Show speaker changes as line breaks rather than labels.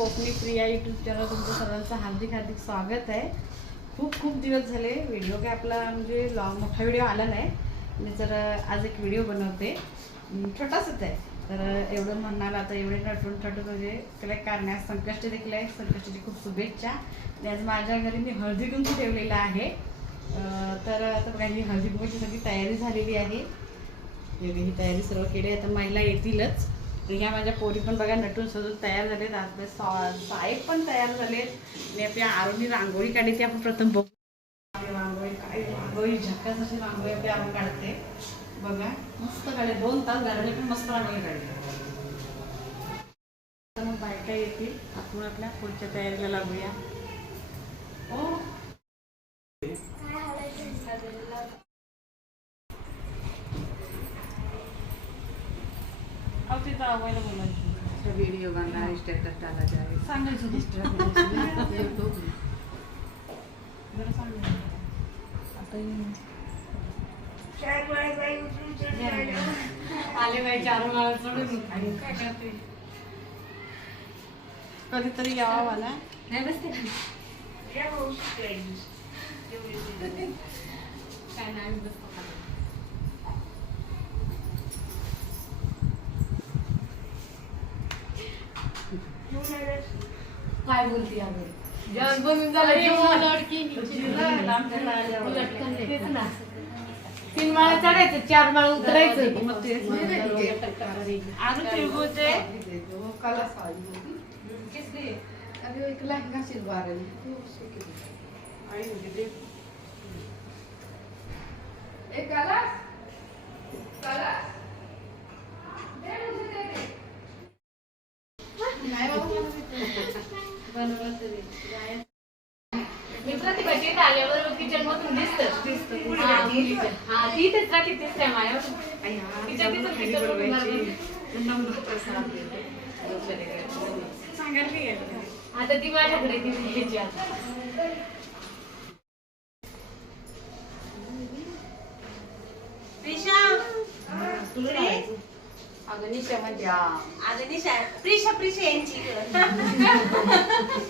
Konkani Priya YouTube channel तुमचं सर्वांचं हार्दिक हार्दिक स्वागत आहे. खूप खूप दिवस झाले व्हिडिओ काय आपला म्हणजे लॉ मोठा व्हिडिओ आला नाही. मी तर आज एक व्हिडिओ बनवते. अं, छोटासाच आहे. तर एवढं म्हणणार आता एवढे नटून थटून म्हणजे त्याला एक कारण आहे देखील आहे. संकष्टीची खूप शुभेच्छा. आणि आज माझ्या घरी मी हळदी कुंकू ठेवलेलं आहे. तर आता बघा ही हळदी कुंकूची सगळी तयारी झालेली आहे. ही तयारी सर्व केली. आता महिला येतीलच. तर ह्या माझ्या पोरी पण बघा नटून सजून तयार झालेत. आज सॉ साहेब पण तयार झालेत. आणि आपल्या आरोनी रांगोळी काढली ती आपण प्रथम बघू. रांगोळी काय रांगोळी झकास अशी रांगोळी आपली आपण काढते. बघा मस्त काढले दोन तास घराने पण मस्त रांगोळी काढली. मग बायका येतील. आपण आपल्या पुढच्या तयारीला लागूया. हो. तिथं
व्हिडिओ स्टेटस टाकायचा आहे
सांगायचं डिस्टर्ब जरा सांगायचं आता येईन. आले बाई चार माळा चढून काय करते? कधीतरी यावा मला
नाही बसते
काय नाही बसतो
काय बोलती जेवण झालं. तेच ना. तीन माळा चढायचं चार माळा उतरायचं.
मग तेच आरू तिळगुळचे आई होती ते. नाही बाबा, मला तिथे. बनवलं तरी. जायचं.
मी आल्यावर किचन मधून दिसत. हा ती इथेच राहते तिसऱ्या
हा,
तिच्या तिथं? आता ती माझ्याकडे ती घ्यायची आता. अगं निशा म्हणजे हा.
प्रिशा प्रिशा यांची